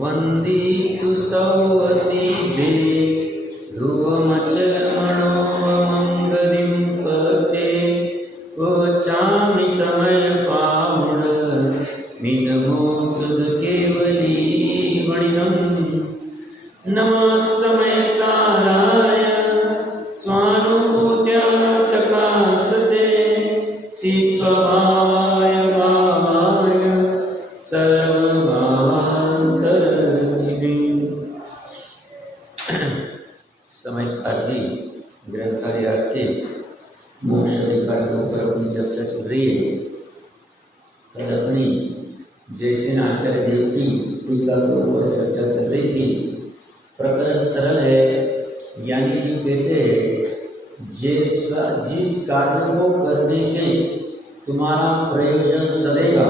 वंदितु सौवसीभे ध्रुवमचल मनोमंगलिं पते वचामि समय पावुण मिनमोसद केवली वणिनम नमः समय साराय स्वानुभूत्या चकासते चित्स्वभावाय भावाय सर्वभावांतरचिदे। समय सारजी ग्रंथालय आज के मोक्ष अधिकार के ऊपर अपनी चर्चा चल रही है। कल अपनी जैसे आचार्य देव की टीका के ऊपर चर्चा चल रही थी। प्रकरण सरल है, यानी कि कहते हैं जैसा जिस कार्य को करने से तुम्हारा प्रयोजन सदेगा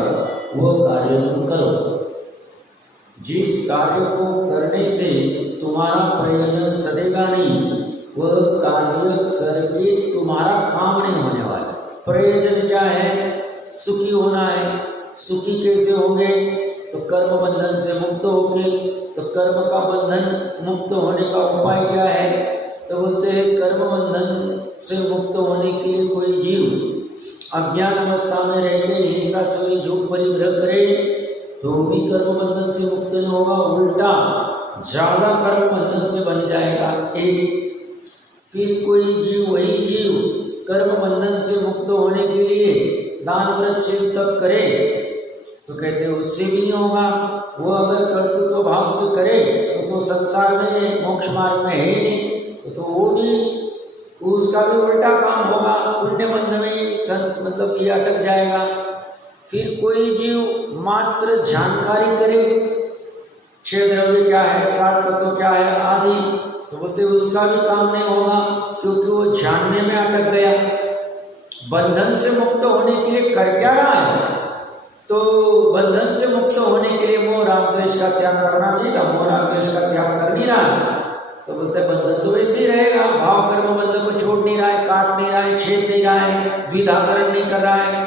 वो कार्य तुम करो। जिस कार्य को करने से तुम्हारा प्रयोजन सदेगा नहीं वह कार्य करके तुम्हारा काम नहीं होने वाला। प्रयोजन क्या है? सुखी होना है। सुखी कैसे होंगे? तो कर्म बंधन से मुक्त होंगे। तो कर्म का बंधन मुक्त होने का उपाय क्या है? तो बोलते हैं कर्म बंधन से मुक्त होने के लिए कोई जीव अज्ञान अवस्था में रहकर हिंसा चोरी झूठ परिग्रह करे तो भी कर्म बंधन से मुक्त नहीं होगा, उल्टा ज्यादा कर्म बंधन से बन जाएगा। एक फिर कोई जीव वही जीव कर्म बंधन से मुक्त होने के लिए दान व्रत शिव तप करे तो कहते हैं उससे भी नहीं होगा। वो अगर कर्तृत्व भाव से करे तो संसार में मोक्ष मार्ग में है नहीं, तो वो भी उसका भी उल्टा काम होगा, पुण्य बंध में मतलब ये अटक जाएगा। फिर कोई जीव मात्र जानकारी करे छह द्रव्य क्या है, सात तत्व क्या है आदि, तो बोलते उसका भी काम नहीं होगा क्योंकि वो जानने में अटक गया। बंधन से मुक्त होने के लिए कर क्या रहा है? तो बंधन से मुक्त होने के लिए मोह राग द्वेष का त्याग करना चाहिए। मोह राग द्वेष का त्याग कर नहीं रहा है तो बोलते बंधन तो वैसे ही रहेगा। भाव कर्म बंधन को छोड़ नहीं रहा है, काट नहीं रहा है, छेद नहीं रहा है, द्विधाकरण नहीं कर रहा है।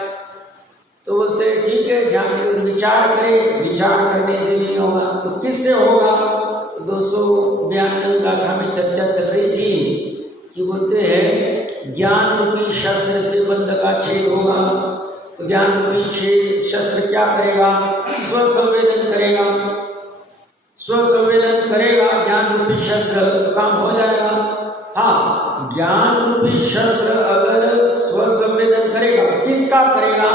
तो बोलते ठीक है जानने और विचार करे, विचार करने से नहीं होगा तो किससे होगा? 292 गाथा में चर्चा चल रही थी कि बोलते हैं ज्ञान रूपी शस्त्र से बंध का छेद होगा। तो ज्ञान रूपी शस्त्र क्या करेगा? स्वसंवेदन करेगा। स्वसंवेदन करेगा ज्ञान रूपी शस्त्र तो काम हो जाएगा। हाँ, ज्ञान रूपी शस्त्र अगर स्वसंवेदन करेगा किसका करेगा?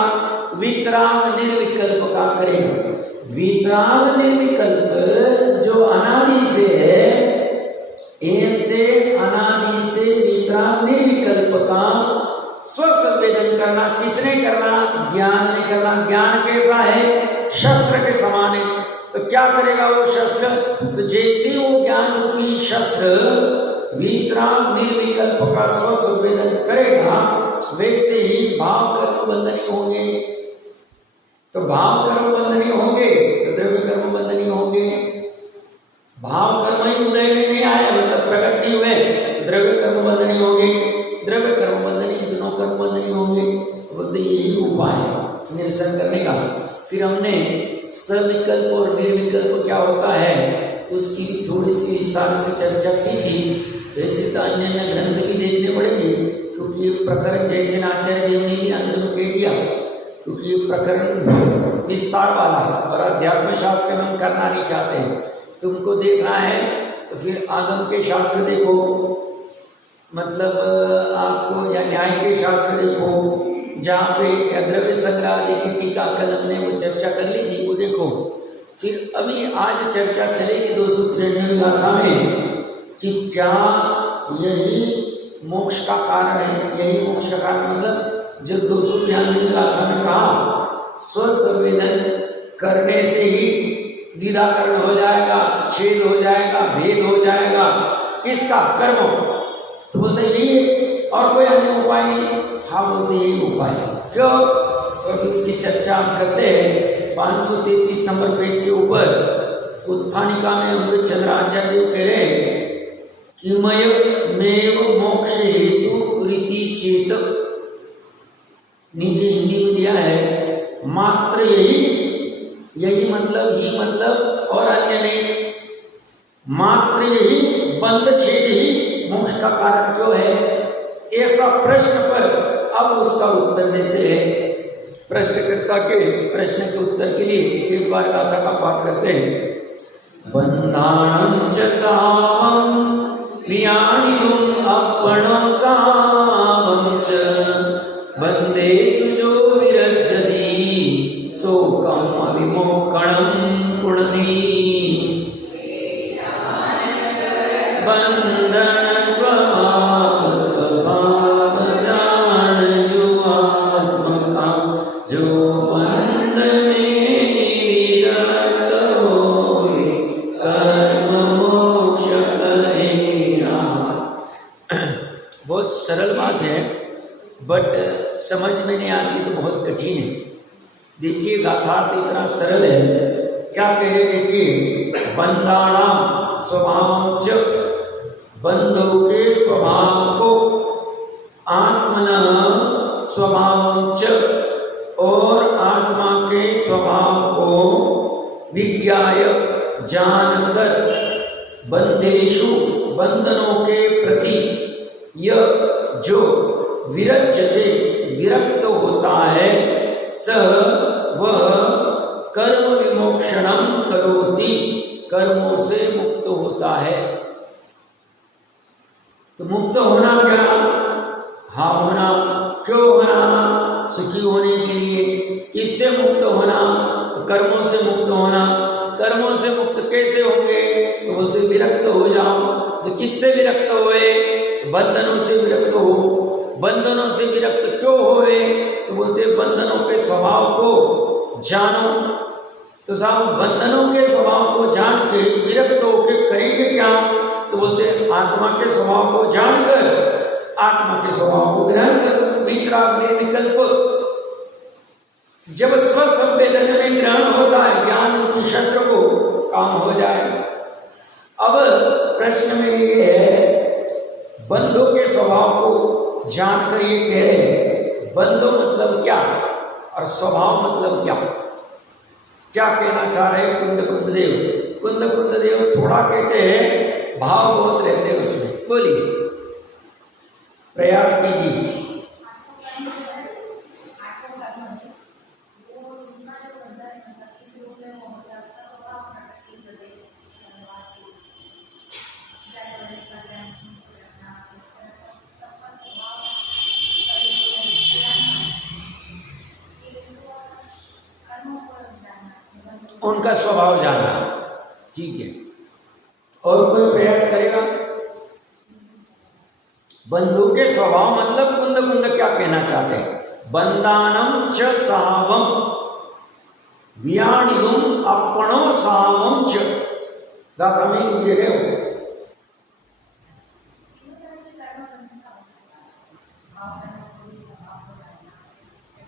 वितराग निर्विकल्प का करेगा। वितराग निर्विकल्प जो अनादि से है, ऐसे अनादि से वितराग निर्विकल्प का स्वसंवेदन करना किसने करना? ज्ञान ने करना। ज्ञान कैसा है? शस्त्र के समान है। तो क्या करेगा वो शस्त्र? तो जैसे वो ज्ञान रूपी शस्त्र वितराग निर्विकल्प का स्वसंवेदन करेगा वैसे ही भाव कर्म बंधनी होंगे। तो भाव कर्म बंधनी होंगे तो द्रव्य कर्म बंधनी होंगे। भाव कर्म ही उदय में नहीं आए मतलब प्रकट नहीं हुए, द्रव्य कर्म बंधनी होंगे। द्रव्य कर्म बंधनी दोनों कर्म बंधनी होंगे। तो बोलते यही उपाय है निरसन करने का। फिर हमने सविकल्प और निर्विकल्प क्या होता है उसकी थोड़ी सी विस्तार से चर्चा की थी। वैसे तो अन्य ग्रंथ भी देखने पड़ेंगे क्योंकि ये प्रकरण जैसे आचार्य देव ने भी अंत में कह दिया क्योंकि ये प्रकरण विस्तार वाला है और अध्यात्म शास्त्र में हम करना नहीं चाहते। तुमको देखना है तो फिर आगम के शास्त्र देखो, मतलब आपको या न्याय के शास्त्र देखो जहाँ पे द्रव्य संग्रह आदि की टीका कल हमने वो चर्चा कर ली थी वो देखो। फिर अभी आज चर्चा चलेगी 293 गाथा में कि क्या यही मोक्ष का कारण है। यही मोक्ष का कारण मतलब जो 293 गाथा में कहा स्वसंवेदन करने से ही द्विधाकरण हो जाएगा, छेद हो जाएगा, भेद हो जाएगा। किसका? कर्म। तो बोलते यही है और कोई अन्य उपाय नहीं। हाँ बोलते यही उपाय। क्यों? तो उसकी चर्चा हम करते हैं 533 नंबर पेज के ऊपर उत्थानिका में अमृत चंद्राचार्य देव कह रहे कि मेव मोक्ष हेतु रीति चेत। नीचे हिंदी में दिया है मात्र यही यही बंध छेद ही मोक्ष का कारण क्यों है? ऐसा प्रश्न पर अब उसका उत्तर देते हैं। प्रश्नकर्ता के प्रश्न के उत्तर के लिए एक बार गाथा का पाठ करते हैं। बंधाणं च सावं वियाणितुम् अपणो सावं च बन्धेषु जो विरज्यति शोकम् अविमोक्षणं पुनति। बंधन स्वभाव स्वभाव जान जो आत्मा का, जो बंध में विरक्त होए कर्म मोक्ष करेगा। बहुत सरल बात है, बट समझ में नहीं आती तो बहुत कठिन है। देखिए गाथा तो इतना सरल है, क्या कह रहे? देखिए बंधाणाम स्वभाव च, बंधों के स्वभाव को, आत्मना स्वभाव च, और आत्मा के स्वभाव को विज्ञाय जानकर, बंधेषु बंधनों के प्रति, यह जो विरज्यते विरक्त होता है, सह वह कर्म विमोक्षणम करोति, कर्मों से मुक्त होता है। तो मुक्त होना क्या? हाँ होना, क्यों होना? सुखी होने के लिए। किससे मुक्त होना? तो कर्मों से मुक्त होना। कर्मों से मुक्त कैसे होंगे? तो बोलते विरक्त हो जाओ। तो किससे विरक्त होए? बंधनों से विरक्त हो। बंधनों से विरक्त क्यों होए? तो बोलते बंधनों के स्वभाव को जानो। तो साहब बंधनों के स्वभाव को जान के विरक्त होकर करेंगे क्या? तो बोलते आत्मा के स्वभाव को जानकर आत्मा के स्वभाव को ग्रहण कर, वितराग निर्विकल्प। जब स्वसंवेदन में ग्रहण होता है, ज्ञान रूपी शस्त्र को काम हो जाए। अब प्रश्न में ये है, बंधों के स्वभाव को जानकर ये कह रहे, बंधो मतलब क्या और स्वभाव मतलब क्या? क्या कहना चाह रहे कुंद कुंददेव? कुंद कुंददेव थोड़ा कहते हैं, भाव बहुत रहते हैं उसमें। बोलिए, प्रयास कीजिए। उनका स्वभाव जानना, ठीक है। और कोई प्रयास करेगा? बंधु के स्वभाव मतलब कुंद कुंद क्या कहना चाहते हैं? बंदानम च सावम वियाणिदुम अपणो सावम च। गाथा में लिख दे रहे हो।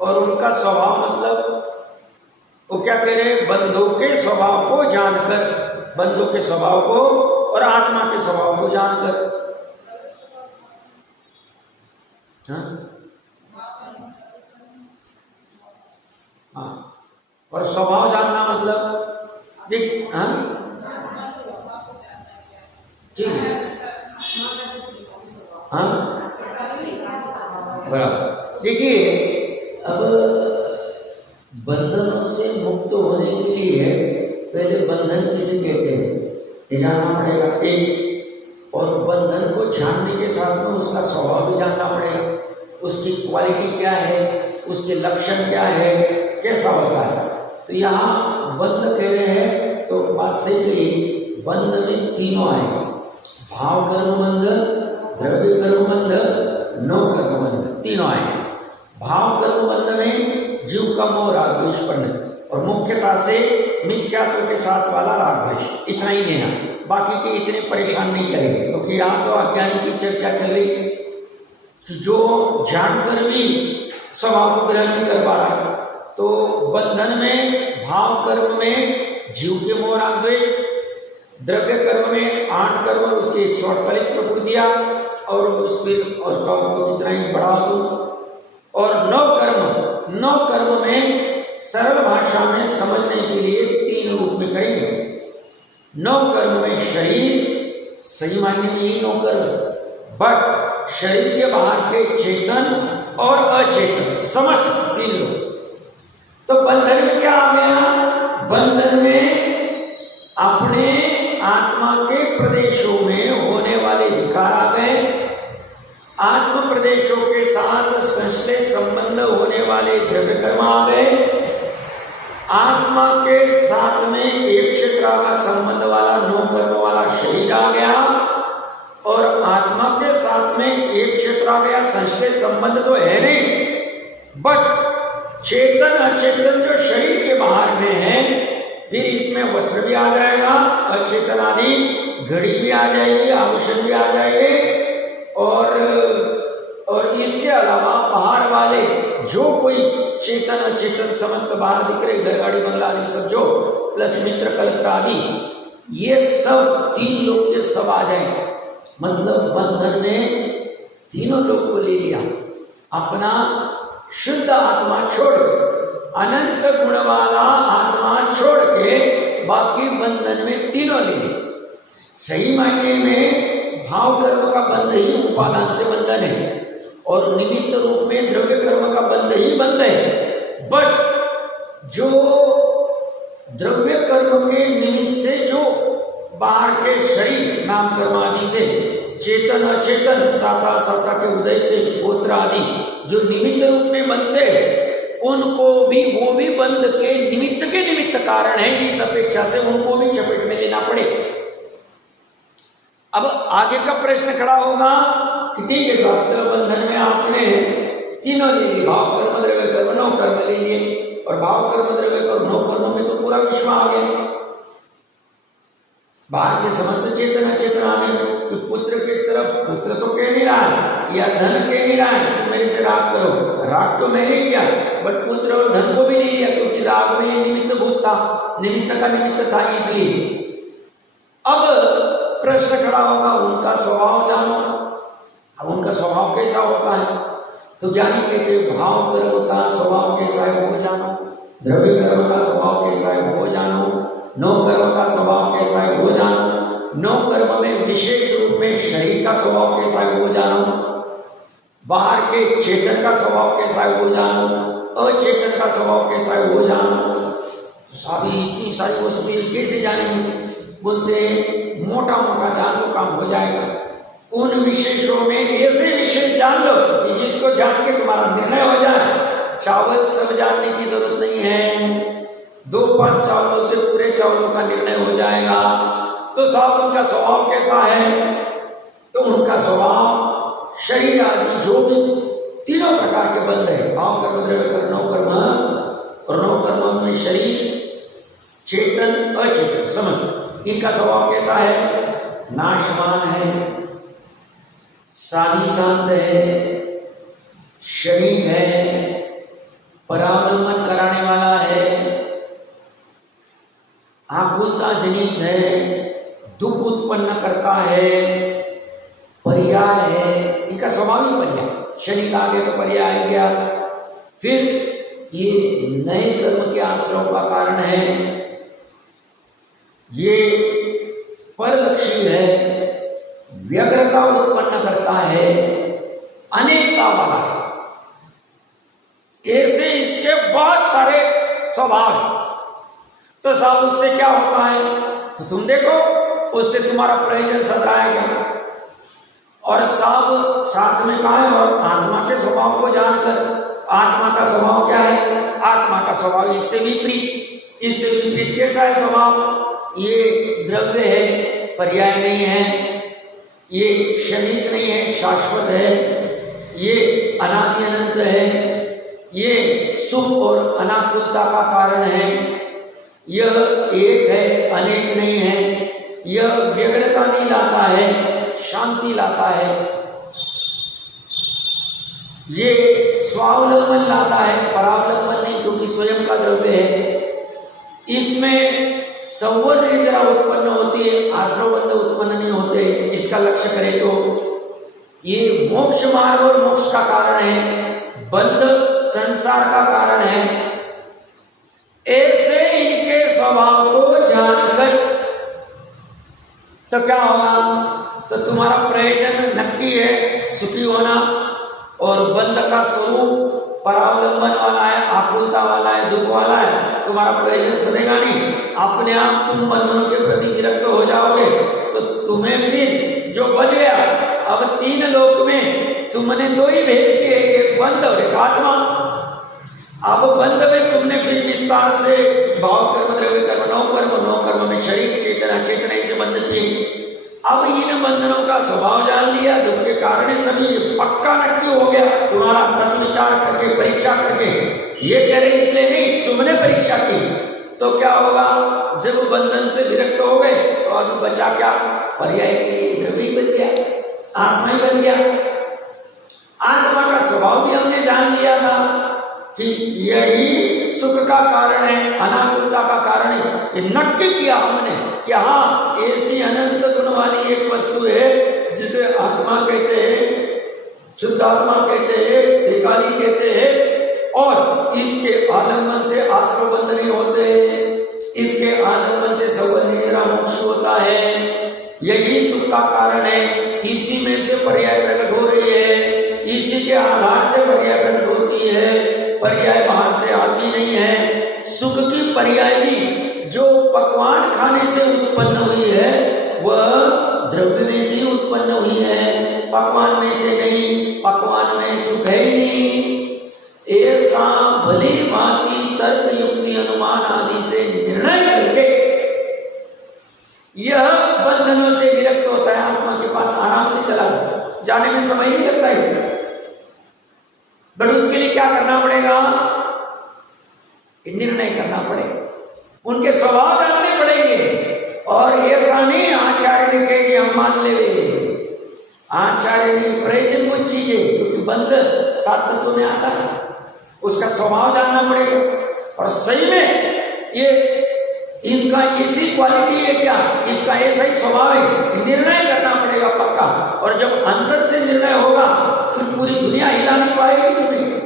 और उनका स्वभाव मतलब वो क्या कह रहे हैं? बंधु के स्वभाव को जानकर, बंधु के स्वभाव को और आत्मा के स्वभाव को जानकर। हाँ, और स्वभाव जानना मतलब देख, हाँ ठीक है, हाँ बराबर। देखिए अब बंधनों से मुक्त होने के लिए पहले बंधन किसे कहते हैं ये जानना पड़ेगा एक, और बंधन को जानने के साथ में उसका स्वभाव भी जानना पड़ेगा, उसकी क्वालिटी क्या है, उसके लक्षण क्या है, कैसा होता है। तो यहाँ बंध कह रहे हैं तो बात सही कही, बंध में तीनों आएंगे, भाव कर्म बंध, द्रव्य कर्म बंध, नौ कर्म बंध, तीनों आएंगे। भाव कर्म बंध में जीव का मोह राग द्वेष पड़ने और मुख्यता से मिथ्यात्व के साथ वाला राग द्वेष, इतना ही लेना, बाकी के इतने परेशान नहीं करेंगे। क्योंकि यहाँ तो अज्ञानी की चर्चा चल रही कि जो जानकर भी स्वभाव को ग्रहण नहीं कर पा रहा, तो बंधन में भाव कर्म में जीव के मोह राग द्वेष, द्रव्य कर्म में 8 कर्म उसकी 148 प्रकृतियाँ और उस पर और को कितना ही बढ़ा दूँ, और 9 कर्म में सरल भाषा में समझने के लिए 3 रूप में करेंगे। 9 कर्म में शरीर, सही मायने में यही नो कर्म। बट शरीर के बाहर के चेतन और अचेतन समस्त तीन लोग। तो बंधन में क्या आ गया? बंधन में अपने आत्मा के प्रदेशों में होने वाले विकार आ गए, आत्म प्रदेशों के साथ संश्लेष संबंध होने वाले द्रव्य कर्म आ गए, आत्मा के साथ में एक क्षेत्र का संबंध वाला नो कर्म वाला शरीर आ गया, और आत्मा के साथ में एक क्षेत्र आ गया संश्लेष संबंध तो है नहीं, बट चेतन अचेतन जो शरीर के बाहर में है, फिर इसमें वस्त्र भी आ जाएगा, अचेतन आदि घड़ी भी आ जाएगी, आभूषण भी आ जाएंगे, और इसके अलावा बाहर वाले जो कोई चेतन अचेतन समस्त बाहर दिख रहे घर गाड़ी बंगला आदि सब जो प्लस मित्र कलत्र आदि, ये सब तीन लोग के सब आ जाएंगे। मतलब बंधन ने तीनों लोग को ले लिया, अपना शुद्ध आत्मा छोड़ के, अनंत गुण वाला आत्मा छोड़ के बाकी बंधन में तीनों ले लिए। सही मायने में भाव कर्म का बंध ही उपादान से बंधन है, और निमित्त रूप में द्रव्य कर्म का बंध ही बंध है। बट जो द्रव्य कर्म के निमित्त से जो बाहर के शरीर नाम कर्म आदि से चेतन अचेतन साता साता के उदय से गोत्र आदि जो निमित्त रूप में बनते हैं, उनको भी वो भी बंध के निमित्त कारण है, इस अपेक्षा से उनको भी चपेट में लेना पड़े। अब आगे का प्रश्न खड़ा होगा कि ठीक है साहब, चलो बंधन में आपने तीनों ले लिए, भाव कर्म द्रव्य कर्म नौ कर्म ले लिए, और भाव कर्म द्रव्य कर्म नौ कर्म में तो पूरा विश्व आ गया, बाहर के समस्त चेतन अचेतन आ गए। कि पुत्र की तरफ पुत्र तो कह नहीं रहा है, या धन कह नहीं रहा है तो मेरे से राग करो, राग तो मैंने किया, बट पुत्र और धन को भी नहीं लिया, क्योंकि राग में ये निमित्त भूत था, निमित्त का निमित्त था, इसलिए। अब प्रश्न खड़ा होगा उनका स्वभाव जानो। अब उनका स्वभाव कैसा होता है? तो ज्ञानी कहते हैं भाव कर्म का स्वभाव कैसा है वो जानो, द्रव्य कर्म का स्वभाव कैसा है वो जानो, नौ कर्म का स्वभाव कैसा है वो जानो, नौ कर्म में विशेष रूप में शरीर का स्वभाव कैसा है वो जानो, बाहर के चेतन का स्वभाव कैसा है वो जानो, अचेतन का स्वभाव कैसा है वो जानो। तो सभी इतनी सारी वस्तुएं कैसे जानेंगे? बोलते मोटा मोटा जान लो काम हो जाएगा। उन विशेषों में ऐसे विशेष जान लो कि जिसको जान के तुम्हारा निर्णय हो जाए। चावल सब जानने की जरूरत नहीं है, 2-5 चावलों से पूरे चावलों का निर्णय हो जाएगा। तो साहब उनका स्वभाव कैसा है? तो उनका स्वभाव शरीर आदि जो भी तीनों प्रकार के बंध है, भाव कर्म द्रव्य कर्म नौ कर्म, और नौ कर्म में शरीर चेतन अचेतन समझ, इनका स्वभाव कैसा है? नाशवान है, साधी शांत है, शरीर है, परावलंबन कराने वाला है, आकुलता जनित है, दुख उत्पन्न करता है, पर्याय है, इनका स्वभाव ही पर्याय। शरीर आ गया तो पर्याय आ गया। फिर ये नए कर्म के आश्रम का कारण है, ये परलक्षी है, व्यग्रता उत्पन्न करता है, अनेकता वाला है, ऐसे इसके बहुत सारे स्वभाव है। तो साहब उससे क्या होता है? तो तुम देखो उससे तुम्हारा प्रयोजन सदराएगा। और साहब साथ में कहा है, और आत्मा के स्वभाव को जानकर, आत्मा का स्वभाव क्या है? आत्मा का स्वभाव इससे विपरीत। इससे विपरीत कैसा है स्वभाव? ये द्रव्य है, पर्याय नहीं है, ये क्षणिक नहीं है, शाश्वत है, ये अनादि अनंत है, ये सुख और अनाकुलता का कारण है, यह एक है अनेक नहीं है, यह व्यग्रता नहीं लाता है, शांति लाता है, ये स्वावलंबन लाता है, परावलंबन नहीं, क्योंकि स्वयं का द्रव्य है। इसमें संबंध जरा उत्पन्न होती है, आश्रवबंध उत्पन्न नहीं होते। इसका लक्ष्य करें तो ये मोक्ष मार्ग और मोक्ष का कारण है, बंध संसार का कारण है। ऐसे इनके स्वभाव को जानकर तो क्या होगा? तो तुम्हारा प्रयोजन नक्की है सुखी होना, और बंध का स्वरूप परावलंबन वाला है, आकुलता वाला है, दुख वाला है, तुम्हारा प्रयोजन सदेगा नहीं। अपने आप तुम बंधनों के प्रति विरक्त हो जाओगे तो तुम्हें फिर जो बच गया, अब 3 लोक में तुमने 2 ही भेद किए, एक बंध और एक आत्मा। अब बंध में तुमने फिर विस्तार से भाव कर्म, द्रव्य कर्म, नौ कर्म में शरीर, चेतना, चेतना से बंध थी। अब इन बंधनों का स्वभाव जान लिया, दुख के कारण सभी पक्का नक्की हो गया तुम्हारा तत्व विचार करके, परीक्षा करके। ये कह रहे इसलिए नहीं, तुमने परीक्षा की तो क्या होगा, जब बंधन से विरक्त हो गए तो अभी बचा क्या, पर्याय के लिए द्रव्य ही बच गया, आत्मा ही बच गया। आत्मा का स्वभाव भी हमने जान लिया था कि यही सुख का कारण है, अनाकुलता का कारण है। ये नक्की किया हमने कि हाँ, ऐसी अनंत गुण वाली एक वस्तु है जिसे आत्मा कहते हैं, शुद्ध आत्मा कहते हैं, त्रिकाली कहते हैं, और इसके आलम्बन से आश्रय बंध नहीं होते, इसके आलम्बन से सवर निजरा मोक्ष होता है। यही सुख का कारण है, इसी में से पर्याय प्रकट हो रही है, इसी के आधार से पर्याय प्रकट होती है, पर्याय बाहर से आती नहीं है। सुख की पर्याय भी जो पकवान खाने से उत्पन्न हुई है वह द्रव्य में से उत्पन्न हुई है, पकवान में से नहीं। पकवान में सुख है ही नहीं। ऐसा भली भांति तर्क युक्ति अनुमान आदि से निर्णय करके यह बंधनों से विरक्त होता है, आत्मा के पास आराम से चला जाने में समय नहीं लगता इसमें। बट उसके लिए क्या करना पड़ेगा, निर्णय करना पड़ेगा, उनके स्वभाव जानने पड़ेंगे। और ऐसा नहीं आचार्य ने कहे कि हम मान ले, आचार्य ने प्रयोजन कुछ चीजें, क्योंकि बंध 7 तत्व में आता है, उसका स्वभाव जानना पड़ेगा। और सही में ये इसका ऐसी क्वालिटी है क्या, इसका ऐसा ही स्वभाव है, निर्णय करना पड़ेगा पक्का। और जब अंदर से निर्णय होगा फिर पूरी दुनिया हिला नहीं पाएगी तुम्हें।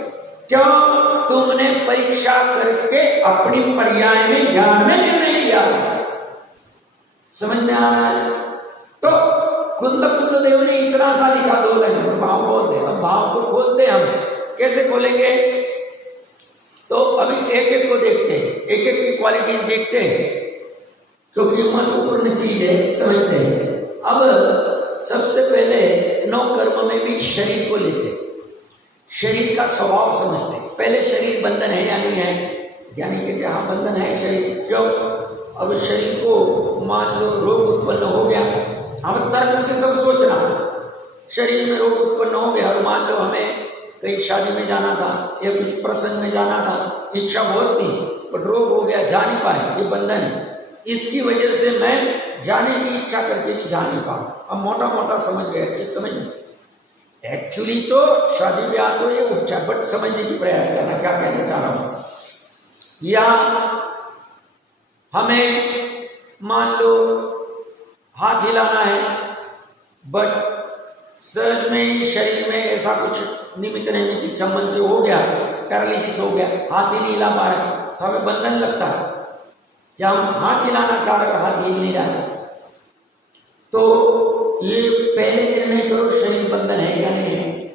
क्यों, तुमने परीक्षा करके अपनी पर्याय में, ज्ञान में निर्णय किया। समझ में आ रहा है? तो कुंद देव ने इतना सा लिखा 2 लाइन, भाव बहुत है। अब भाव को खोलते हम, कैसे खोलेंगे, तो अभी एक एक को देखते हैं, एक एक की क्वालिटीज देखते हैं, क्योंकि महत्वपूर्ण चीज है, समझते हैं। अब सबसे पहले 9 कर्म में भी शरीर को लेते हैं, शरीर का स्वभाव समझते हैं। पहले शरीर बंधन है या नहीं है, यानी कि हाँ बंधन है शरीर। क्यों, अब शरीर को मान लो रोग उत्पन्न हो गया, अब तर्क से सब सोचना, शरीर में रोग उत्पन्न हो गया और मान लो हमें कहीं शादी में जाना था या कुछ प्रसंग में जाना था, इच्छा बहुत थी बट रोग हो गया, जा नहीं पाए, ये बंधन है। इसकी वजह से मैं जाने की इच्छा करके भी जा नहीं पाऊँ। अब मोटा मोटा समझ गए, अच्छे समझ में। एक्चुअली तो शादी ब्याह तो ये उपचार, बट समझने की प्रयास करना क्या कहना चाह रहा हूँ। या हमें मान लो हाथ हिलाना है, बट सहज में ही शरीर में ऐसा कुछ निमित्त नैमित्तिक संबंध से हो गया, पैरालिसिस हो गया, हाथ ही नहीं हिला पा रहे, तो हमें बंधन लगता है। या हम हाथ हिलाना चाह रहे, हाथ हिल नहीं रहा है, तो ये पहले निर्णय करो शरीर बंधन है या नहीं है।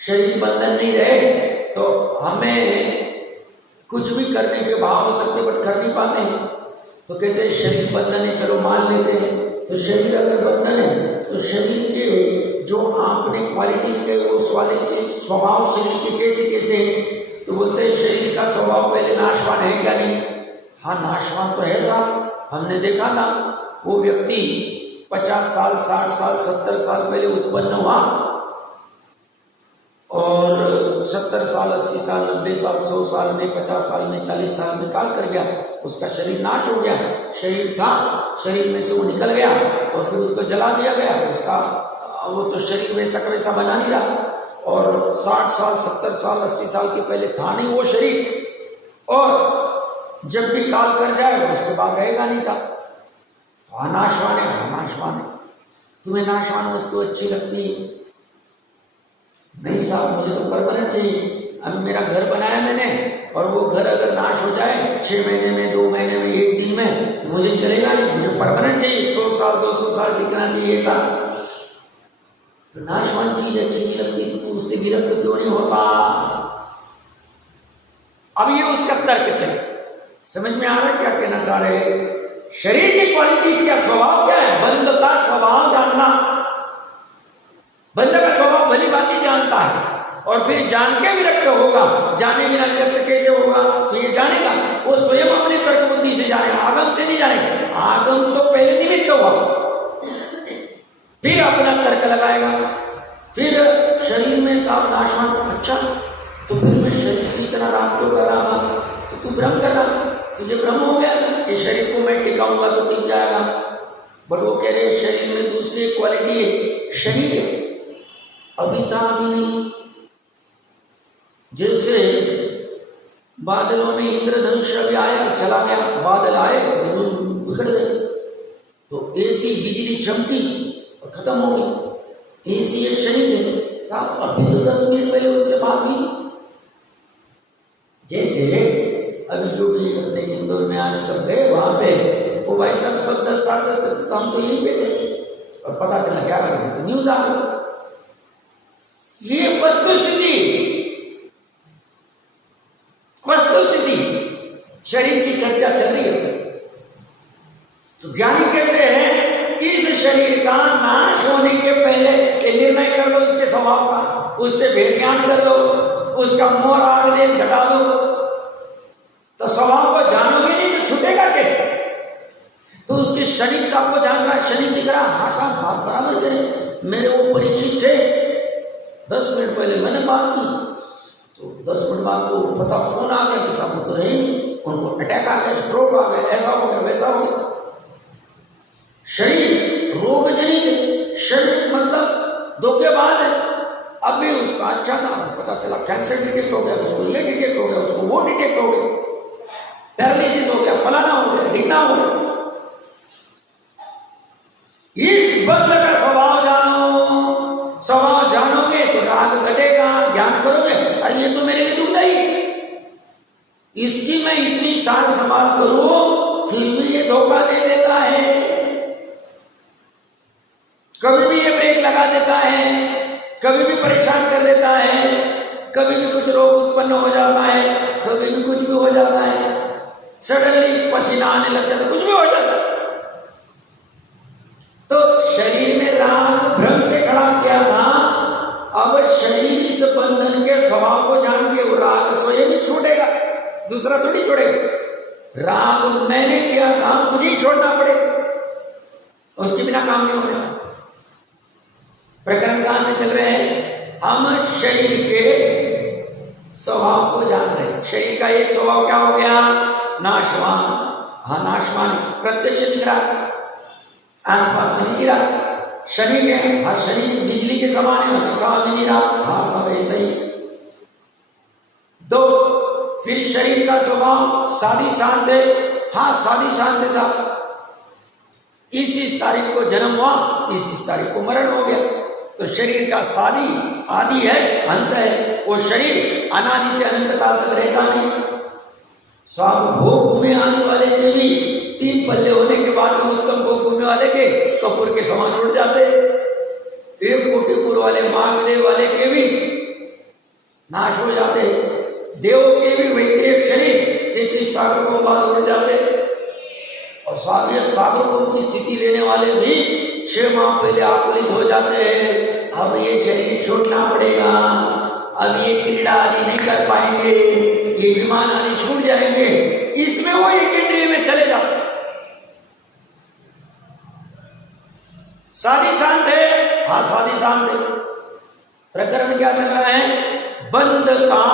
शरीर बंधन नहीं रहे तो हमें कुछ भी करने के भाव हो सकते बट कर नहीं पाते हैं। तो कहते हैं शरीर बंधन है, चलो मान लेते हैं। तो शरीर अगर बंधन है तो शरीर के जो आपने क्वालिटीज के उस वाले स्वभाव शरीर के कैसे कैसे, तो बोलते हैं शरीर का स्वभाव पहले नाशवान है क्या नहीं। हाँ नाशवान तो है साहब, हमने देखा ना वो व्यक्ति 50 साल 60 साल 70 साल पहले उत्पन्न हुआ और 70 साल 80 साल 90 साल 100 साल में 50 साल में 40 साल में काल कर गया, उसका शरीर नाश हो गया। शरीर था, शरीर में से वो निकल गया और फिर उसको जला दिया गया, उसका वो तो शरीर वैसा का वैसा बना नहीं रहा। और 60 साल 70 साल 80 साल के पहले था नहीं वो शरीर, और जब भी काल कर जाए उसके बाद रहेगा नहीं साहब। नाशवान है, नाशवान है। तुम्हें नाशवान वस्तु अच्छी लगती है? नहीं साहब, मुझे तो परमानेंट चाहिए। अब मेरा घर बनाया मैंने और वो घर अगर नाश हो जाए 6 महीने में, 2 महीने में, 1 दिन में, मुझे चलेगा नहीं, मुझे परमानेंट चाहिए। 100 साल 200 साल टिकना चाहिए साहब। तो नाशवान चीज अच्छी नहीं लगती तो तू उससे विरक्त क्यों नहीं होता? अब ये उसका तर्क चले, समझ में आ रहा है क्या कहना चाह रहे हैं? शरीर की क्वालिटीज क्या, स्वभाव क्या है? बंद का स्वभाव जानना, बंद का स्वभाव भली बात जानता है और फिर जान के विरक्त होगा। जाने बिना विरक्त कैसे होगा? तो ये जानेगा, वो स्वयं अपने तर्क बुद्धि से जानेगा, आगम से नहीं जानेगा। आगम तो पहले निमित्त होगा, फिर अपना तर्क लगाएगा, फिर शरीर में सब नाशवान। अच्छा तो फिर मैं शरीर से इतना राग क्यों कर रहा? तो तू भ्रम कर रहा, तुझे भ्रम हो गया कि शरीर को मैं टिकाऊंगा तो टिक जाएगा। बट वो कह रहे शरीर में दूसरी क्वालिटी है, शरीर अभी था अभी नहीं। जैसे बादलों में इंद्रधनुष अभी आया चला गया, बादल आए बिखर गए, तो ऐसी बिजली चमकी और खत्म हो गई। ऐसी ये शरीर है साहब, अभी तो 10 मिनट पहले उनसे बात हुई। जैसे अभी जो भी अपने इंदौर में आज सब गए वहां पे, वो भाई साहब सब 10 साढ़े 10 तक तो हम तो यहीं पे थे और पता चला 11 बजे तो न्यूज आ गई। ये वस्तुस्थिति शरीर की चर्चा चल रही है। तो ज्ञानी कहते हैं इस शरीर का नाश होने के पहले निर्णय कर लो इसके स्वभाव का, उससे भेद ज्ञान कर लो, उसका मोह राग देश घटा दो, तो स्वभाव को जानोगे नहीं तो छूटेगा कैसे? तो उसके शरीर का को जान रहा है, शरीर दिख रहा, हाँ साहब बात बराबर करें। मेरे वो परिचित थे, 10 मिनट पहले मैंने बात की तो 10 मिनट बाद तो पता फोन आ गया कि साहब तो रहे नहीं, उनको अटैक आ गया, स्ट्रोक आ गया, ऐसा हो गया वैसा हो गया। शरीर रोग जनित, शरीर मतलब धोखेबाज है। अभी उसका अच्छा था, पता चला कैंसर डिटेक्ट हो गया, उसको ये डिटेक्ट हो गया, उसको वो डिटेक्ट हो गया, पैरालिसिस हो गया, फलाना हो गया, दिखना हो गया। इस बंद का स्वभाव जानो, स्वभाव जानोगे तो राग घटेगा, ज्ञान करोगे अरे ये तो मेरे लिए दुखदाई, इसकी मैं इतनी सार संभाल करूं फिर भी ये धोखा दे देता है, कभी भी ये ब्रेक लगा देता है, कभी भी परेशान कर देता है, कभी भी कुछ रोग उत्पन्न हो जाता है, कभी भी कुछ भी हो जाता है, सडनली पसीना आने लग जाता, कुछ भी हो जाता है। तो शरीर में राग भ्रम से खड़ा किया था, अब शरीर इस बंधन के स्वभाव को जान के वो राग स्वयं ही छूटेगा, दूसरा थोड़ी छोड़ेगा। राग मैंने किया था, मुझे ही छोड़ना पड़ेगा, उसके बिना काम नहीं होने वाला। प्रकरण कहां से चल रहे हैं? हम शरीर के स्वभाव को जान रहे हैं। शरीर का एक स्वभाव क्या हो गया? नाशवान। हाँ नाशवान प्रत्यक्ष दिख रहा, आसपास में नहीं गिरा। शरीर है, हाँ शरीर बिजली के समान है, दिखा भी नहीं रहा, हाँ सब ऐसा ही। दो, फिर शरीर का स्वभाव सादी शांत है, हाँ सादी शांत है साहब। इस तारीख को जन्म हुआ, इस तारीख को मरण हो गया, तो शरीर का सादी आदि है, अंत है। वो शरीर अनादि से अनंत काल तक रहता नहीं। साहब भोग घूमे आने वाले के भी 3 पल्ले होने के बाद में उत्तम भोग घूमे वाले के कपूर के समान उड़ जाते, 1 कोटिपुर वाले महादेव वाले के भी नाश हो जाते, देवों के भी वैक्रिक शरीर 33 सागरों बाद उड़ जाते, और सागरों की स्थिति लेने वाले भी 6 माह पहले आकुलित हो जाते हैं। अब ये शरीर छोड़ना पड़ेगा, अब ये क्रीड़ा आदि नहीं कर पाएंगे, ये विमान आदि छूट जाएंगे, इसमें वो एक इंद्रिय में चले जाओ। साधी शांत है, हाँ साधी शांत है। प्रकरण क्या चल रहा है? बंध का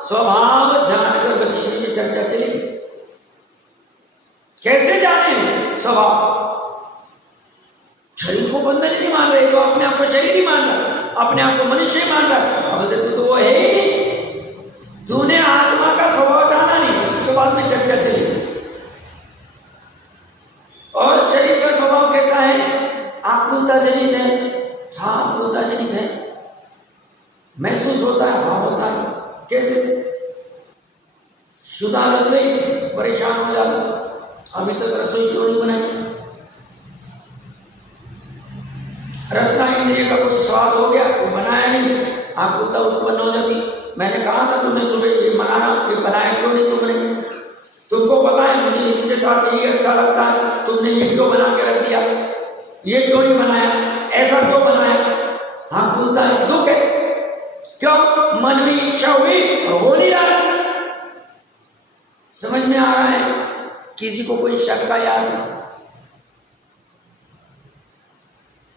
स्वभाव जानकर वशिष्ठ में चर्चा चलेगी। कैसे जाने स्वभाव? शरीर को बंधन ही नहीं मान रहे तो अपने आप को शरीर ही मान रहा, अपने आप को मनुष्य ही मान रहा। अब तो वो है ही नहीं, तूने आत्मा का स्वभाव जाना नहीं, उसके बाद में चर्चा चली। और शरीर का स्वभाव कैसा है? आकुलता जनित है, हाँ आकुलता जनित है, महसूस होता है, हाँ होता है। कैसे? शुदा लग गई, परेशान हो जाता, अभी तक रसोई क्यों नहीं बनाई, रसना इंद्रिय का कोई स्वाद हो गया, वो बनाया नहीं, आकुलता उत्पन्न हो जाती। मैंने कहा था तुम्हें सुबह ये बनाना, ये बनाया क्यों नहीं तुमने? तुमको पता है मुझे इसके साथ ये अच्छा लगता है, तुमने ये क्यों बना के रख दिया? ये क्यों नहीं बनाया? ऐसा क्यों बनाया? आकुलता है, दुख है। क्यों? मन में इच्छा हुई और हो नहीं रहा। समझ में आ रहा है? किसी को कोई शक का याद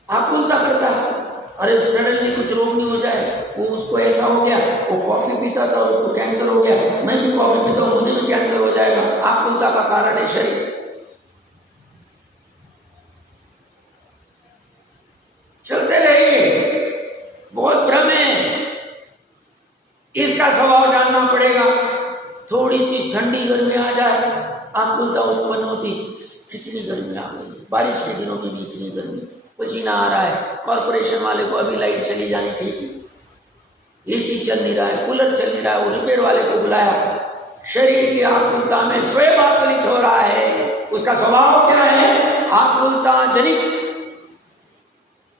आकुलता करता है, अरे सडनली कुछ रोग नहीं हो जाए, वो उसको ऐसा हो गया, वो कॉफी पीता था उसको कैंसर हो गया, मैं भी कॉफी पीता हूं मुझे भी कैंसर हो जाएगा। आकुलता का कारण है शरीर। चलते रहेंगे, बहुत भ्रम है, इसका स्वभाव जानना पड़ेगा। थोड़ी सी ठंडी गर्मी आ जाए आकुलता उत्पन्न होती, कितनी गर्मी आ गई, बारिश के दिनों में भी इतनी गर्मी, पसीना आ रहा है, कॉर्पोरेशन वाले को अभी लाइट चली जानी चाहिए थी, एसी चल नहीं रहा है, कूलर चल नहीं रहा है, वो रिपेयर वाले को बुलाया। शरीर की आकुलता में स्वयं आकुलित हो रहा है। उसका स्वभाव क्या है? आकुलता जनित,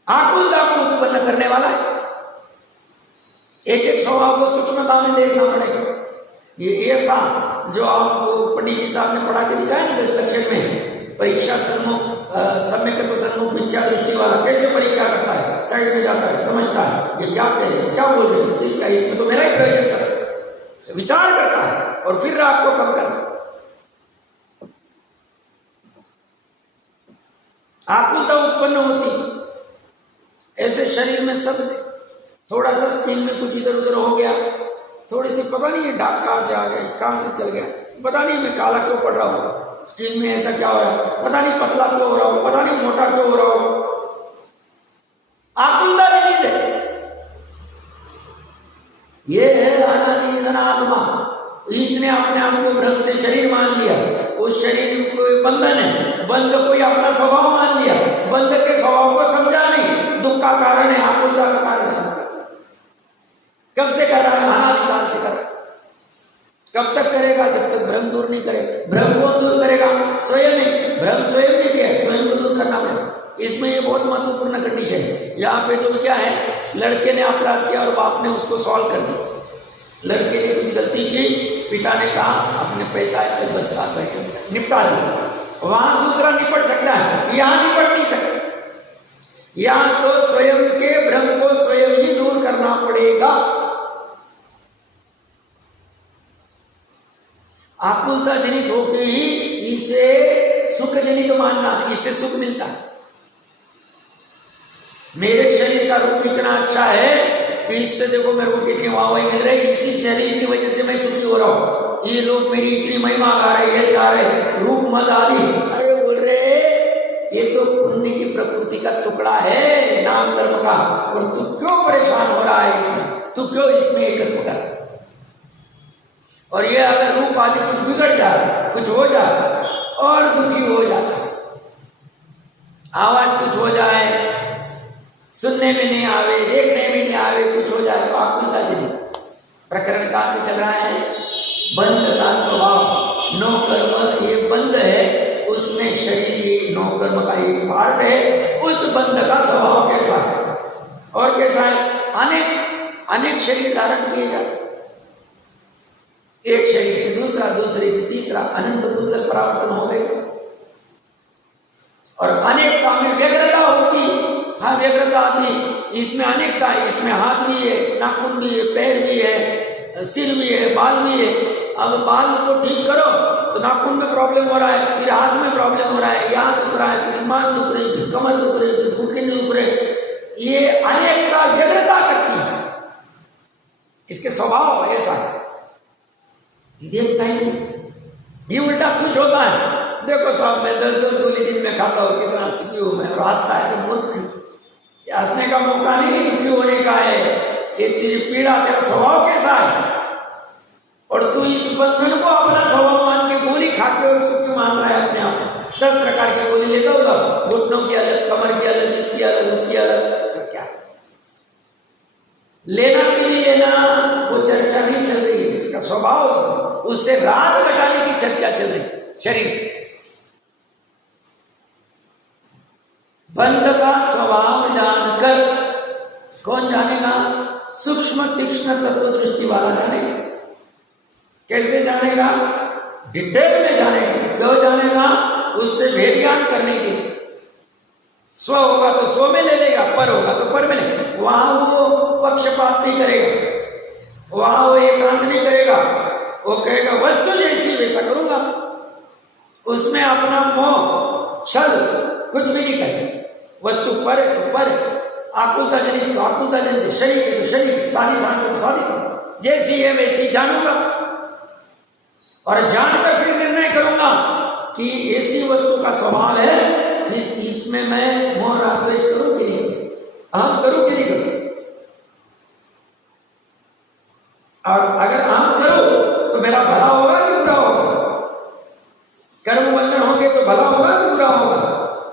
आकुलता को उत्पन्न करने वाला है। एक एक स्वभाव को सूक्ष्मता में देखना पड़ेगा। ये ऐसा जो आपको पंडित जी साहब ने पढ़ा के दिखाया ना 10 लक्षण में, परीक्षा सम्मुख सम्यक तो सम्मुख मिथ्या दृष्टि वाला कैसे परीक्षा करता है, साइड में जाता है, समझता है ये क्या कह रहे हैं, क्या बोल रहे हैं, इसका इसमें तो मेरा ही प्रयोजन सर, विचार करता है और फिर राग को कम करता। आकुलता उत्पन्न होती ऐसे शरीर में सब, थोड़ा सा स्किन में कुछ इधर उधर हो गया, थोड़ी सी पता नहीं है दाग कहां से आ गए, कहां से चल गया, पता नहीं मैं काला क्यों पड़ रहा हूं, स्किन में ऐसा क्या हो रहा है, पता नहीं पतला क्यों हो रहा हूं, पता नहीं मोटा क्यों हो रहा हूं। आकुलता जनित है। ये है अनादि निधन आत्मा। इसने अपने आप को भ्रम से शरीर मान लिया, उस शरीर को बंधन है, बंध को अपना स्वभाव मान लिया, बंध के स्वभाव को समझा नहीं, दुख का कारण है, आकुलता का कारण है। कब से कर रहा है? अनादिकाल से कर रहा है। कब तक करेगा? जब तक भ्रम दूर नहीं करे। भ्रम कौन दूर करेगा? स्वयं नहीं। भ्रम स्वयं नहीं किया, स्वयं को दूर करना पड़ेगा। इसमें ये बहुत महत्वपूर्ण कंडीशन है। यहाँ पे तो क्या है, लड़के ने अपराध किया और बाप ने उसको सॉल्व कर दिया। लड़के ने कुछ गलती की, पिता ने कहा अपने पैसा चल बस बात बैठे निपटा दो। वहां दूसरा निपट सकता है, यहाँ निपट नहीं सकता। यहाँ तो स्वयं के भ्रम को स्वयं ही दूर करना पड़ेगा। आकुलता जनित होके ही इसे सुख जनित मानना, इससे सुख मिलता है। मेरे शरीर का रूप इतना अच्छा है कि इससे देखो मेरे को कितनी वाहवाही मिल रही है, इसी शरीर की वजह से मैं सुखी हो रहा हूं। ये लोग मेरी इतनी महिमा गा रहे, यश गा रहे, रूप मद आदि, अरे बोल रहे ये तो पुण्य की प्रकृति का टुकड़ा है, नाम कर्म का, और तू क्यों परेशान हो रहा है इसमें, तू क्यों इसमें एकत्व कर। और ये अगर रूप आदि कुछ बिगड़ जाए, कुछ हो जाए और दुखी हो जाता, आवाज कुछ हो जाए, सुनने में नहीं आवे, देखने में नहीं आवे, कुछ हो जाए तो आकुलता जनित। प्रकरण कहां से चल रहा है? बंध का स्वभाव, नो कर्म, ये बंध है, उसमें शरीर ये नो कर्म का एक पार्ट है। उस बंध का स्वभाव कैसा है और कैसा है? अनेक शरीर धारण किए जाते, एक शरीर से दूसरा, दूसरे से तीसरा, अनंत पुद्गल परावर्तन हो गए। और अनेकता में व्यग्रता होती, हाँ व्यग्रता आती, इसमें अनेकता है, इसमें हाथ भी है, नाखून भी है, पैर भी है, सिर भी है, बाल भी है। अब बाल को ठीक करो तो नाखून में प्रॉब्लम हो रहा है, फिर हाथ में प्रॉब्लम हो रहा है, यहाँ दुख रहा है, फिर मान दुख रही, फिर कमर दुख रही, फिर घुटने दुख रहे। ये अनेकता व्यग्रता करती है, इसके स्वभाव ऐसा है। देखता ही ये उल्टा खुश होता है, देखो साहब मैं 10-10 गोली दिन में खाता हूँ, कितना सुखी हूं मैं, और हंसता है। मूर्ख, हंसने का मौका नहीं, दुखी होने का है। ये तेरी पीड़ा, तेरा स्वभाव कैसा है, और तू इस बंधन को अपना स्वभाव मान के गोली खाते और सुखी मान रहा है अपने आप। 10 प्रकार की गोली लेता होगा, घुटनों की अलग, कमर की अलग, इसकी अलग, उसकी अलग, तो क्या लेना कि नहीं लेना वो चर्चा नहीं चल रही है। इसका स्वभाव, उससे राग घटाने की चर्चा चल रही शरीर से। बंध का स्वभाव जानकर, कौन जानेगा? सूक्ष्म तीक्ष्ण तत्व दृष्टि वाला जानेगा। कैसे जानेगा? डिटेल में जानेगा। क्यों जानेगा? उससे भेद ज्ञान करने के लिए। स्व होगा तो स्व में ले लेगा, पर होगा तो पर में ले। वहां वो पक्षपात नहीं करेगा, वहां वो एकांत नहीं करेगा। वो कहेगा वस्तु जैसी वैसा करूंगा। उसमें अपना मोह छल कुछ भी नहीं करेगा। वस्तु पर है तो पर है, आकुलता जनित तो आकुलता जनित, शरीर है तो शरीर, साधी सांध तो साधी सांध, जैसी है वैसी जानूंगा। और जानकर फिर निर्णय करूंगा कि ऐसी वस्तु का स्वभाव है, फिर इसमें मैं मोह राग द्वेष करूं कि नहीं करूं, अहम करूं कि नहीं करूं। और अगर अहम करूं तो मेरा भला होगा कि बुरा होगा? कर्म बंधन होंगे तो भला होगा कि बुरा होगा?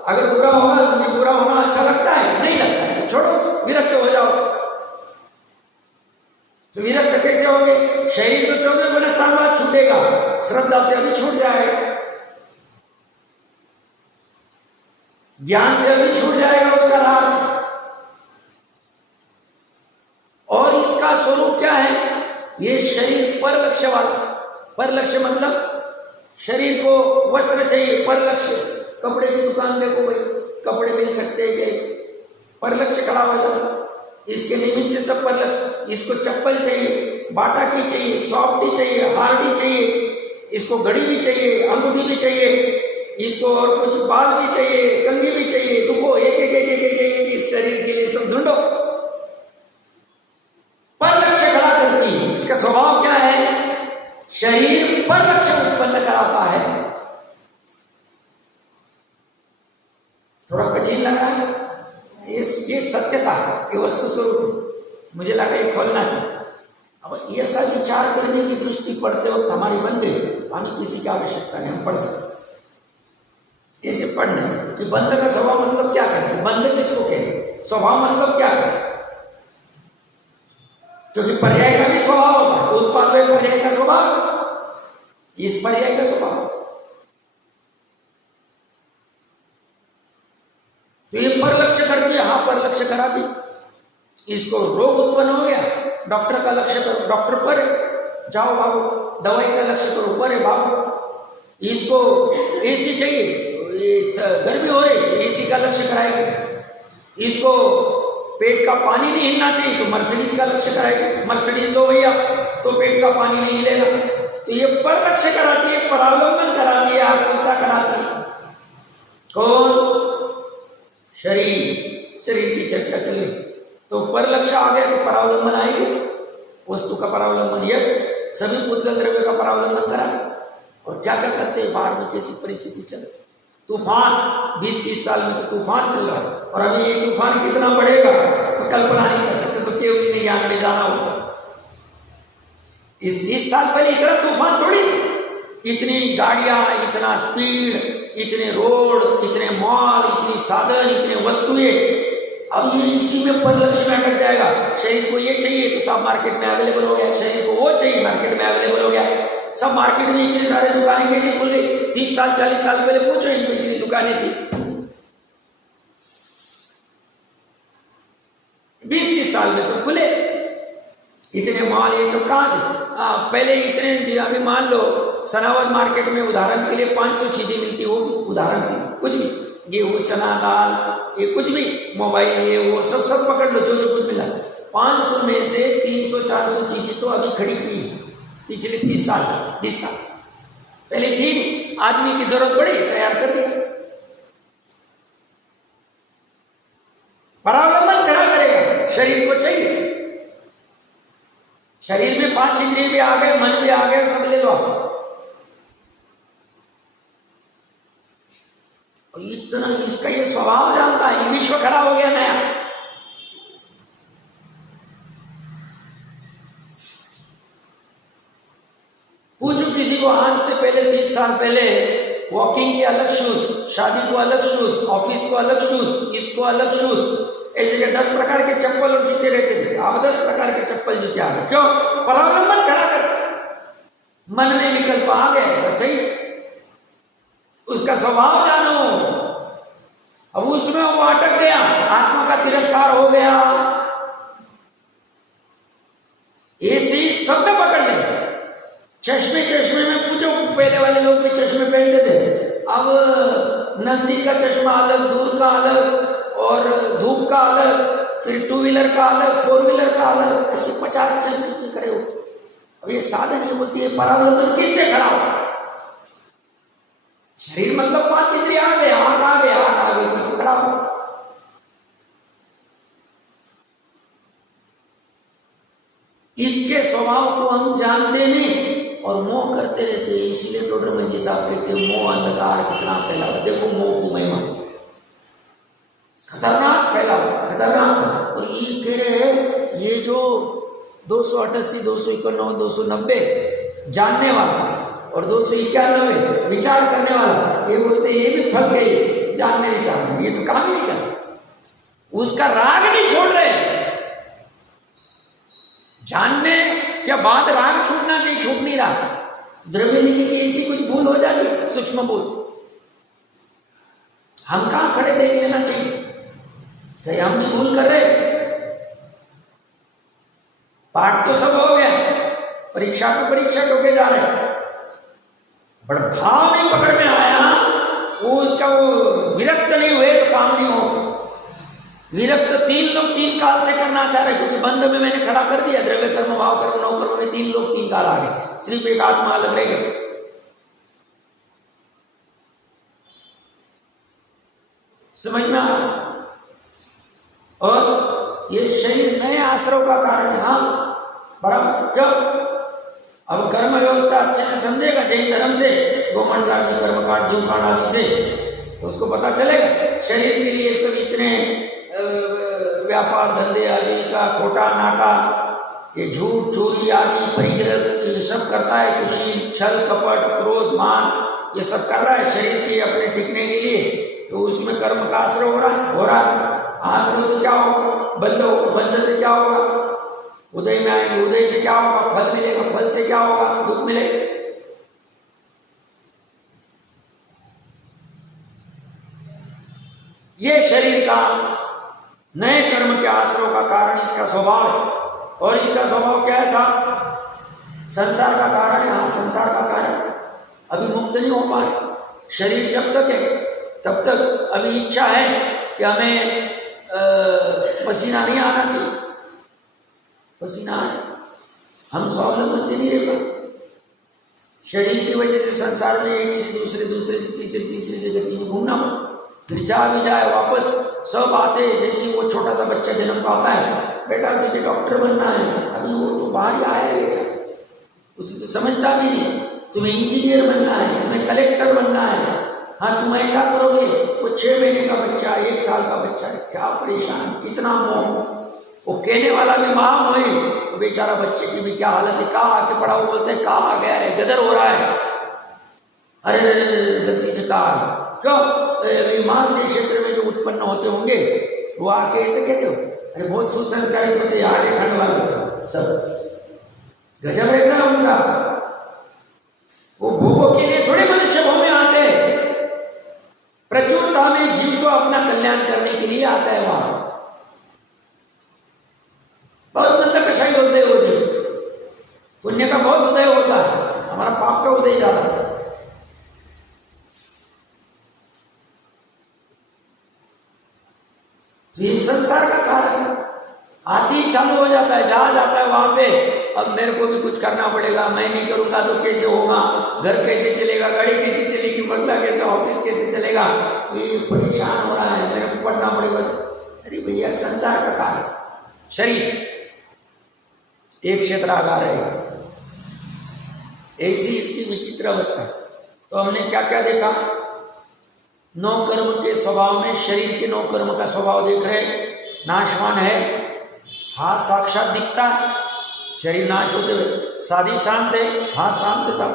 अगर बुरा होगा तो मुझे बुरा होना अच्छा लगता है? नहीं लगता है तो छोड़ो, विरक्त हो जाओ। तो विरक्त कैसे होंगे? शरीर तो 14 गुण स्थान बाद छूटेगा, श्रद्धा से अभी छूट जाएगा, ज्ञान से अभी छूट जाएगा उसका राग। और इसका स्वरूप क्या है? ये शरीर पर लक्ष्य वाला। पर लक्ष्य मतलब शरीर को वस्त्र चाहिए, पर लक्ष्य। कपड़े की दुकान देखो भाई, कपड़े मिल सकते हैं क्या? इसको पर लक्ष्य खड़ा हो जाए, इसके निमित्त से सब पर लक्ष्य। इसको चप्पल चाहिए, बाटा की चाहिए, सॉफ्टी चाहिए, हार्डी चाहिए, इसको घड़ी भी चाहिए, अंगूठी भी चाहिए, इसको और कुछ बाल भी चाहिए, कंघी भी चाहिए। दुखो एक एक एक एक एक इस शरीर के लिए सब ढूंढो। पर लक्ष्य खड़ा करती है। इसका स्वभाव क्या है? शरीर पर लक्ष्य उत्पन्न कराता है। थोड़ा कठिन लगा है, ये सत्यता है, ये वस्तु स्वरूप। मुझे लगा ये खोलना चाहिए। अब ये सब विचार करने की दृष्टि पढ़ते वक्त हमारी बन गई, हमें किसी की आवश्यकता नहीं, हम पढ़ सकते। ऐसे पढ़ नहीं कि बंध का स्वभाव मतलब क्या करें? बंध किसको कहें? स्वभाव मतलब क्या करें? क्योंकि पर्याय का भी स्वभाव होगा। उत्पाद है पर्याय का स्वभाव, इस पर्याय का स्वभाव। तो ये पर लक्ष्य करती है, हाँ पर लक्ष्य कराती। इसको रोग उत्पन्न हो गया, डॉक्टर का लक्ष्य करो, डॉक्टर पर है, जाओ भागो। दवाई का लक्ष्य करो, पर है, भागो। इसको एसी चाहिए तो ये गर्मी हो रही तो एसी का लक्ष्य कराएगी। इसको पेट का पानी नहीं हिलना चाहिए तो मर्सिडीज का लक्ष्य कराएगी। मर्सिडीज लो भैया तो पेट का पानी नहीं हिलेगा। तो ये पर लक्ष्य कराती है, परावलंबन कराती है, आकुलता कराती है। कौन? शरीर की चर्चा चले तो पर लक्ष्य आ गया तो परावलंबन आएगी। वस्तु का परावलंबन, यस, सभी पुद्गल द्रव्य का परावलंबन करा। और क्या क्या करते हैं? बाहर में कैसी परिस्थिति चले, तूफान 20-30 साल में तो तूफान चल रहा है, और अभी ये तूफान कितना बढ़ेगा तो कल्पना नहीं कर सकते। तो केवल ने ज्ञान में जाना होगा। इस 30 साल पहले इतना तूफान थोड़ी, इतनी गाड़ियां, इतना स्पीड, इतने रोड, इतने मॉल, इतनी साधन, इतने वस्तुएं। अब ये इसी में पर लक्ष्य में अटक जाएगा। शरीर को ये चाहिए तो सब मार्केट में अवेलेबल हो गया, शरीर को वो चाहिए मार्केट में अवेलेबल हो गया। सब मार्केट में इतने सारे दुकानें कैसे खुल गई? 30 साल 40 साल पहले पूछो इनमें इतनी दुकानें थी। 20-30 साल में सब खुले, इतने मॉल, ये सब कहां से? पहले इतने, अभी मान लो सनावद मार्केट में उदाहरण के लिए 500 चीजें मिलती होगी, उदाहरण के लिए कुछ भी, गेहूं, चना, दाल, ये कुछ भी, मोबाइल, ये वो सब पकड़ लो, जो कुछ मिला। 500 में से 300-400 चीजें तो अभी खड़ी की पिछले 20 साल पहले थी नहीं। आदमी की जरूरत पड़ी, तैयार कर दिया। परावलंबन करा करेगा, शरीर को चाहिए। शरीर में 5 इंद्रिय भी आ गए, मन भी आ गए, सब ले लो। इतना इसका ये स्वभाव जानता है, ये विश्व खड़ा हो गया नया। पूछो किसी को, आज से पहले 30 साल पहले वॉकिंग के अलग शूज, शादी को अलग शूज, ऑफिस को अलग शूज, इसको अलग शूज, ऐसे के 10 प्रकार के चप्पल और जूते रहते थे। अब 10 प्रकार के चप्पल जूते आ गए। क्यों? परावलंबन खड़ा करता, मन में विकल्प आ गया, ऐसा चाहिए। उसका स्वभाव जानो, अब उसमें वो अटक गया, आत्मा का तिरस्कार हो गया, ऐसी सब में पकड़ ले। चश्मे में पूछो, पहले वाले लोग भी चश्मे पहनते थे, अब नजदीक का चश्मा अलग, दूर का अलग, और धूप का अलग, फिर 2 व्हीलर का अलग, 4 व्हीलर का अलग, ऐसे 50 चल खड़े हो। अब ये साधन ये बोलती है परावलंबन किससे खड़ा हो? शरीर मतलब 5 इंद्रियां आ गए, आंख आ गए, तो उसमें खड़ा हो। इसके स्वभाव को हम जानते नहीं और मोह करते रहते हैं। इसलिए टोडरमल जी साहब कहते हैं मोह अंधकार कितना फैला हुआ। देखो मोह की महिमा, खतरनाक फैला हुआ, खतरनाक। और ये कह रहे हैं ये जो 288, 291, 290 जानने वाला और 291 विचार करने वाला, ये बोलते ये भी फंस गए इसे जानने विचार में, ये तो काम ही नहीं कर, उसका राग नहीं छोड़ रहे। जानने के बाद राग छूटना चाहिए, छूट नहीं रहा। द्रव्य लिखी की ऐसी कुछ भूल हो जाती, सूक्ष्म भूल, हम कहां खड़े देख लेना चाहिए कि हम भी भूल कर रहे। पाठ तो सब हो गया, परीक्षा को परीक्षा टोके जा रहे, बट भाव नहीं पकड़ में आया, वो उसका वो विरक्त नहीं हुए तो काम नहीं हो। विरक्त 3 लोग 3 काल से करना चाह रहे, क्योंकि बंध में मैंने खड़ा कर दिया, द्रव्य कर्म, भाव कर्म, नौ कर्म में 3 लोग 3 काल आ गए, सिर्फ एक आत्मा अलग रह गए। समझ में आ रहा? और ये शरीर नए आश्रव का कारण है। हाँ बराबर, क्यों? अब कर्म व्यवस्था अच्छे से समझेगा जैन धर्म से, गोमठ साहब कर्मकांड, जीवकांड आदि से, तो उसको पता चलेगा शरीर के लिए सब इतने व्यापार धंधे, आजीविका, खोटा नाटा, ये झूठ चोरी आदि परिग्रह, ये सब करता है, कुशील, छल कपट, क्रोध, मान, ये सब कर रहा है शरीर के अपने टिकने के लिए। तो उसमें कर्म का आश्रय हो रहा है। आश्रय से क्या होगा? बंध से क्या होगा? उदय में आएंगे, उदय से क्या होगा? फल मिलेगा, फल से क्या होगा? दुख मिलेगा। ये शरीर का नए कर्म के आश्रय का कारण इसका स्वभाव है। और इसका स्वभाव कैसा? संसार का कारण है। हाँ, संसार का कारण अभी मुक्त नहीं हो पा रहे। शरीर जब तक है तब तक अभी इच्छा है कि हमें पसीना नहीं आना चाहिए, पसीना आए, हम स्वावलंबन से नहीं रह पाए। शरीर की वजह से संसार में एक से दूसरे, दूसरे से तीसरी से गति में घूमना, फिर जा भी जाए वापस सब आते। जैसे वो छोटा सा बच्चा जन्म पाता है, बेटा तुझे डॉक्टर बनना है, अभी वो तो बाहर ही आया है बेटा, उसे तो समझता भी नहीं। तुम्हें इंजीनियर बनना है, तुम्हें कलेक्टर बनना है, हाँ तुम ऐसा करोगे। वो 6 महीने का बच्चा, 1 साल का बच्चा, क्या परेशान, कितना मोह। वो कहने वाला भी महामोही, तो बेचारा बच्चे की भी क्या हालत है। कहाँ आके पड़ा, वो बोलते हैं कहाँ आ गया है, गदर हो रहा है। अरे गलती से कहा, क्यों? अरे माँ विदेश क्षेत्र में जो उत्पन्न होते होंगे वो आके ऐसे कहते हो, अरे बहुत सुसंस्कारित होते यार, खंड वाले सब गजब रहता है उनका। वो भोगों के लिए थोड़े मनुष्य भाव में आते हैं, प्रचुरता में जीव को अपना कल्याण करने के लिए आता है। वहां बहुत मंद कषाई होते हैं वो जीव, पुण्य का बहुत उदय होता है, हमारा पाप का उदय ज्यादा है। तो ये संसार का कारण आती ही चालू हो जाता है, जहां जाता है वहां पे अब मेरे को भी कुछ करना पड़ेगा, मैं नहीं करूंगा तो कैसे होगा, घर कैसे चलेगा, गाड़ी कैसे चलेगी, बंगला कैसे, ऑफिस कैसे चलेगा, ये परेशान हो रहा है, मेरे को पढ़ना पड़ेगा। अरे भैया संसार का कारण शरीर एक क्षेत्रागार है, ऐसी इसकी विचित्र अवस्था। तो हमने क्या क्या देखा? 9 कर्म के स्वभाव में शरीर के 9 कर्म का स्वभाव देख रहे, नाशवान है, हाथ साक्षात दिखता है, शरीर नाश होते हुए, शादी शांत है, हाँ शांत था,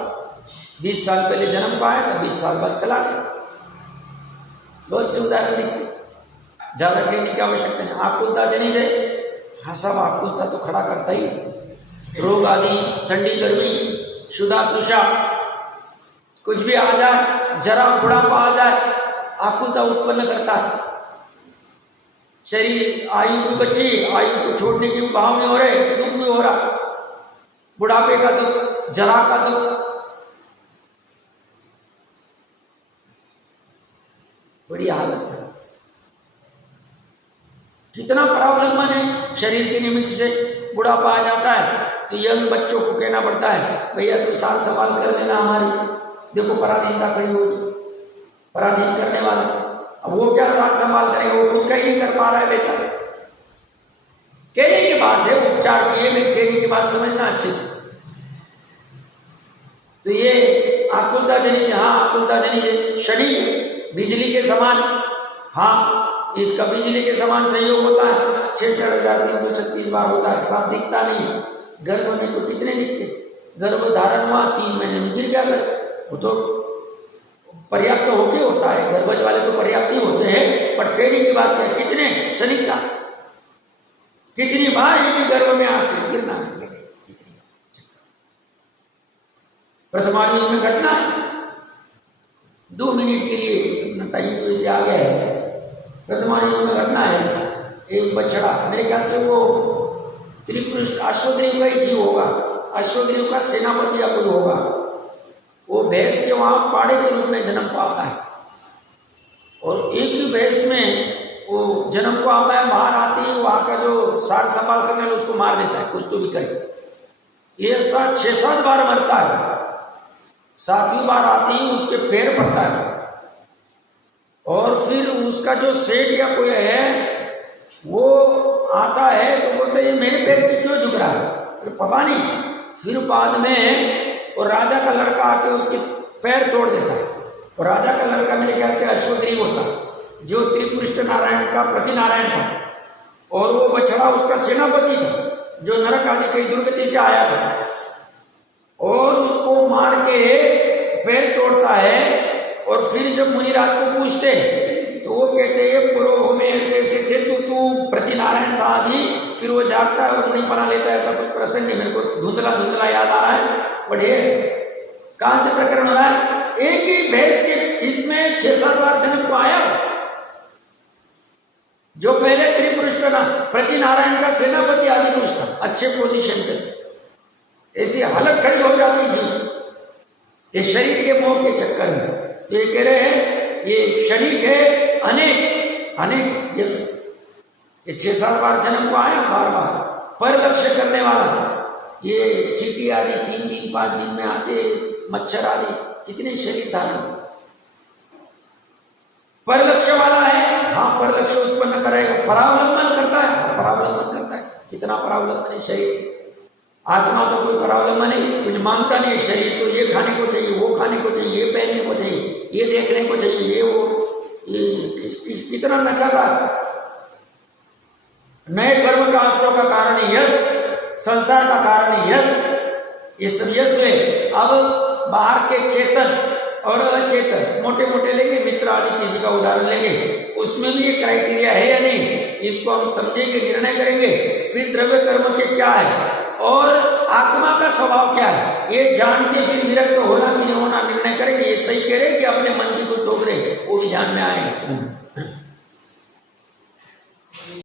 20 साल पहले जन्म पाया था, 20 साल बाद चला गया। बहुत से उदाहरण दिखते, ज्यादा कहने की आवश्यकता नहीं। आकुलता जनी दे, हाँ सब आकुलता तो खड़ा करता ही, रोग आदि, ठंडी गर्मी, शुदा तुषा, कुछ भी आ जाए, जरा बुढ़ापा आ जाए, आकुलता उत्पन्न करता है। शरीर आयु की बच्ची, आयु को छोड़ने की भाव में हो रहे, दुख भी हो रहा, बुढ़ापे का दुख, जरा का दुख, बड़ी हालत है। कितना परावलंबन है शरीर के निमित्त से। बुढ़ापा आ जाता है तो यंग बच्चों को कहना पड़ता है, भैया तू साथ संभाल कर लेना हमारी, देखो पराधीनता खड़ी हो गई, पराधीन करने वाला। अब वो क्या साथ संभाल करेगा, वो खुद का ही नहीं कर पा रहा है बेचारा। कहने की बात है, उपचार किए में कहने की बात समझना अच्छे से। तो ये आकुलता जनित, हाँ आकुलता जनित शरीर बिजली के समान, हाँ इसका बिजली के समान सहयोग होता है। 66,336 बार होता है, साफ दिखता नहीं। गर्भ में तो कितने दिखते, गर्भ धारण हुआ 3 महीने में गिर गया गर्भ, वो तो पर्याप्त होके होता है, गर्भज वाले तो पर्याप्त ही होते हैं। पर कहने की बात है कितने शनिकता, कितनी बार एक गर्भ में आके गिरना है, कितनी प्रथमायुष में घटना है। 2 मिनट के लिए अपना टाइम तो इसे आ गया है। प्रथमायुष में घटना है, एक बछड़ा, मेरे ख्याल से वो त्रिपुरुष अश्वग्रीव का ही जीव होगा, अश्वग्रीव का सेनापति या कोई होगा। वो भैंस के वहां पाड़े के रूप में जन्म पाता है, और एक ही भैंस में वो जन्म को आता है, बाहर आती है, वहां का जो सार संभाल करने वाला उसको मार देता है, कुछ तो भी करे। ये 6-7 बार मरता है, 7वीं बार आती है उसके पैर पड़ता है, और फिर उसका जो सेठ या कोई है वो आता है तो बोलते ये मेरे पैर पे क्यों झुक रहा है, अरे पता नहीं। फिर बाद में और राजा का लड़का आके उसके पैर तोड़ देता है, और राजा का लड़का मेरे ख्याल से अश्वग्रीव होता, जो त्रिपुरुष नारायण का प्रतिनारायण था, और वो बछड़ा उसका सेनापति था, जो नरक आदि कई दुर्गति से आया था, और उसको मार के पैर तोड़ता है। और फिर जब मुनिराज को पूछते तो वो कहते हैं पूर्व में ऐसे ऐसे थे, तू प्रतिनारायण था आदि। फिर वो जागता है और मुनि बना लेता है, ऐसा कुछ प्रसंग है, मेरे को धुंधला धुंधला याद आ रहा है। बट ये कहाँ से प्रकरण हो रहा है, एक ही भैंस के इसमें 6-7 बार जन्म को आया। जो पहले त्रिपुरुष प्रतिनारायण का सेनापति आदि पुरुष था, अच्छे पोजीशन पे, ऐसी हालत खड़ी हो जाती थी ये शरीर के मोह के चक्कर में। तो ये कह रहे हैं ये शरीर है अनेक यस, ये 6-7 बार जन्म को आया, बार बार पर लक्ष्य करने वाला। ये चींटी आदि 3 दिन 5 दिन में आते, मच्छर आदि कितने शरीर धारण, पर लक्ष्य वाला है, हाँ पर लक्ष्य उत्पन्न करेगा। परावलंबन करता है, परावलंबन करता है, कितना परावलंबन है शरीर। आत्मा तो कोई परावलंबन नहीं, कुछ मांगता नहीं। शरीर तो ये खाने को चाहिए, वो खाने को चाहिए, ये पहनने को चाहिए, ये देखने को चाहिए, ये वो, ये कितना नचाता। नए कर्म का आश्रय का कारण यश, संसार का कारण यश। इस यश में अब बाहर के चेतन और अचेतन मोटे मोटे लेंगे, मित्र आदि किसी का उदाहरण लेंगे, उसमें भी ये क्राइटेरिया है या नहीं, इसको हम समझेंगे, निर्णय करेंगे। फिर द्रव्य कर्म के क्या है और आत्मा का स्वभाव क्या है, ये जान के फिर विरक्त होना कि नहीं होना निर्णय करेंगे। ये सही कह रहे कि अपने मन की कोई टोक रहे, वो भी ध्यान में आएगा।